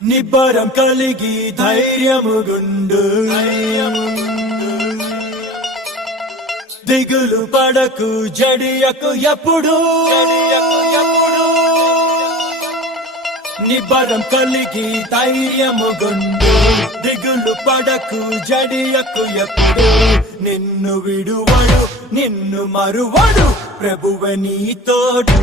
నిబ్బరం కలిగి ధైర్యముగుండు దిగులు పడకు జడియకు ఎప్పుడు నిబ్బరం కలిగి ధైర్యముగుండు దిగులు పడకు జడియకు ఎప్పుడు నిన్ను విడువడు నిన్ను మరువడు ప్రభువే నీ తోడు